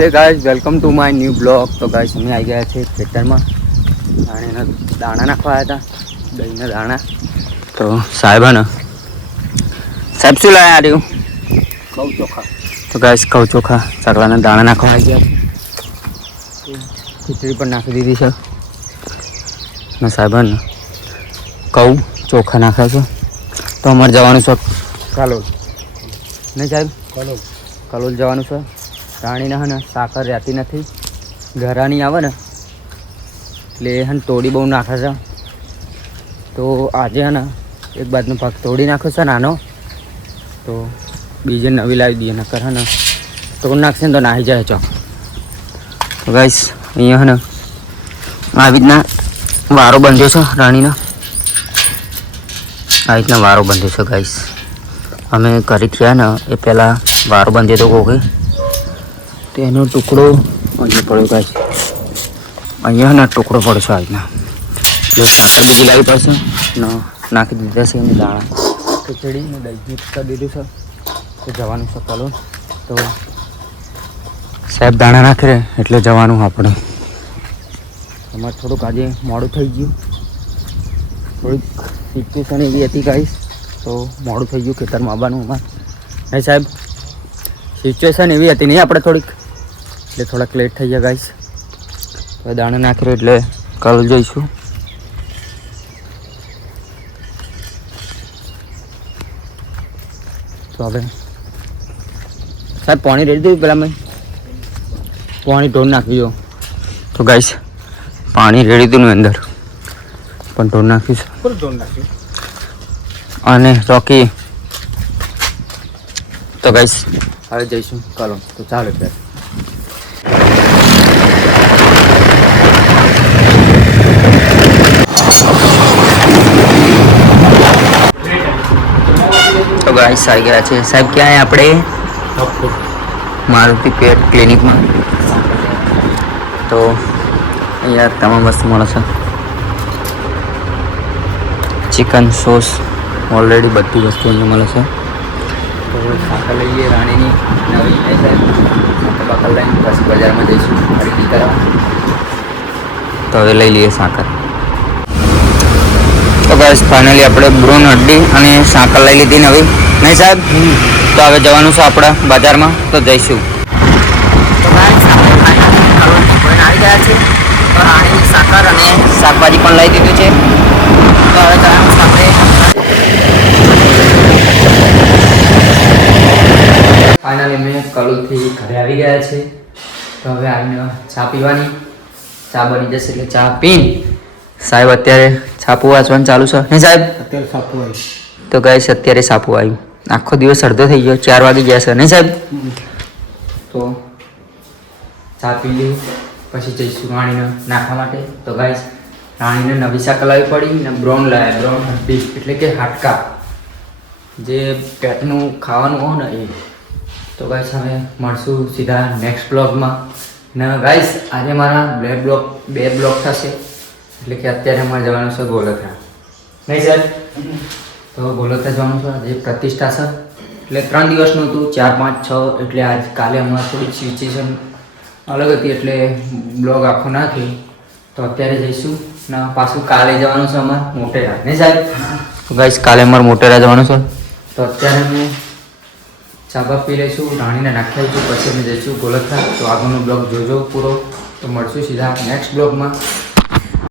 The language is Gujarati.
હે guys, welcome to my new blog. તો ગાઈસ અમે આવી ગયા છે ખેતરમાં અને દાણા નાખવા આવ્યા હતા, દહીંના દાણા. તો સાહેબ શું લાવ્યા રહ્યું? ઘઉં ચોખા. તો ગાઈસ ઘઉં ચોખા ચકલાના દાણા નાખવા આવી ગયા છે. ખીચડી પણ નાખી દીધી છે ને સાહેબ ઘઉં ચોખા નાખે છે. તો અમારે જવાનું છે કાલોલ, નહીં સાહેબ? કલોલ જવાનું છે. રાણીને હે ને સાકર રહેતી નથી, ઘરાની આવે ને એટલે હે ને તોડી બહુ નાખે છે. તો આજે હે ને એક બાજુનો ભાગ તોડી નાખ્યો છે નાનો, તો બીજે નવી લાવી દઈએ, નકર હે ને તોડ નાખશે ને તો નાહી જાય ચો. તો ગાઈસ અહીંયા હે ને આવી રીતના વારો બાંધ્યો છે રાણીનો, આવી રીતના વારો બાંધ્યો છે ગાઈસ. અમે કરી થયા ને એ પહેલાં વારો બાંધ્યો તો કોકે, તેનો ટુકડો અહીંયા પડ્યો ગાઈસ. અહીંયા ને ટુકડો પડશે આ રીતના. જો સાકર બીજી લાવી પડશે ને નાખી દીધા છે એની દાણા, ખીચડી ને દહીં મિક્સ કરી દીધું છે. તો જવાનું છે કલોલ. તો સાહેબ દાણા નાખી રહે એટલે જવાનું આપણે. અમારે થોડુંક આજે મોડું થઈ ગયું, થોડીક સિચ્યુએશન એવી હતી ગાઈસ, તો મોડું થઈ ગયું ખેતરમાં આવવાનું અમારે. નહીં સાહેબ, સિચ્યુએશન એવી હતી નહીં આપણે થોડીક, એટલે થોડાક લેટ થઈ ગયા ગાઈસ. તો દાણા નાખી રહ્યો એટલે કલોલ જઈશું. તો હવે સાહેબ પાણી રેડી દઉં પેલા મેં પાણી ઢોર નાખી દો. તો ગાઈસ પાણી રેડી દઉં અંદર પણ ઢોર નાખીશ અને રોકી. તો ગાઈસ હવે જઈશું કલોલ. તો ચાલો ત્યારે. તો ગાઈસ આવી ગયા છે સાહેબ. ક્યાં આપણે મારુતિ પેટ ક્લિનિકમાં. તો અહીંયા તમામ વસ્તુ મળે છે, ચિકન સોસ ઓલરેડી બધી વસ્તુ અહીંયા મળે છે. તો સાકર લઈએ રાણીની નવી સાકર લઈને પછી બજારમાં જઈશું ખરીદી કરવા. તો હવે લઈ લઈએ સાકર. તો બસ ફાઇનલી આપણે બ્રોન હડ્ડી અને સાકર લઈ લીધી નવી, નહીં સાહેબ? તો હવે જવાનું છે આપણે બજારમાં, તો જઈશું. તો આવી ગયા છે. તો રાણીની સાકર અને શાકભાજી પણ લઈ દીધું છે. તો હવે જવાનું છે આપણે. ફાઇનલી મેં કલોલથી ઘરે આવી ગયા છે. તો હવે આવીને ચા પીવાની, ચા બની જશે એટલે ચા પીને સાહેબ અત્યારે છાપું વાંચવાનું ચાલુ છે, નહીં સાહેબ? અત્યારે સાપું આવ્યું. તો ગાઈસ અત્યારે છાપું આવ્યું. આખો દિવસ અડધો થઈ ગયો, 4 વાગી ગયા છે, નહીં સાહેબ? તો ચા પી લઈ પછી જઈશું રાણીને નાખવા માટે. તો ગાઈસ રાણીને નવી સાકર લાવી પડી ને બ્રાઉન લાવ્યા, બ્રાઉન હડ્ડી એટલે કે હાડકા, જે પેટનું ખાવાનું હોય ને એ. તો ગાઈસ હવે મળશું સીધા નેક્સ્ટ બ્લોગમાં. ને ગાઈસ આજે મારા બે બ્લોગ થશે, એટલે કે અત્યારે અમારે જવાનું છે ગોલખરા, નહીં સર? તો ગોલખરા જવાનું છે, આજે પ્રતિષ્ઠા છે એટલે 3 દિવસનું હતું, 4, 5, 6 એટલે આજ કાલે અમારે થોડીક સિચ્યુએશન અલગ હતી એટલે બ્લોગ આખો ના થયો. તો અત્યારે જઈશું ને પાછું કાલે જવાનું છે અમારે મોટેરા, નહીં સાહેબ? તો ગાઈસ કાલે અમારે મોટેરા જવાનું છે. તો અત્યારે અમે ચા પી લઈશું, રાણીને નાખી આવીશું, પછી અમે જઈશું ગોલખરા. તો આગળનો બ્લોગ જોજો પૂરો. તો મળશું સીધા નેક્સ્ટ બ્લોગમાં.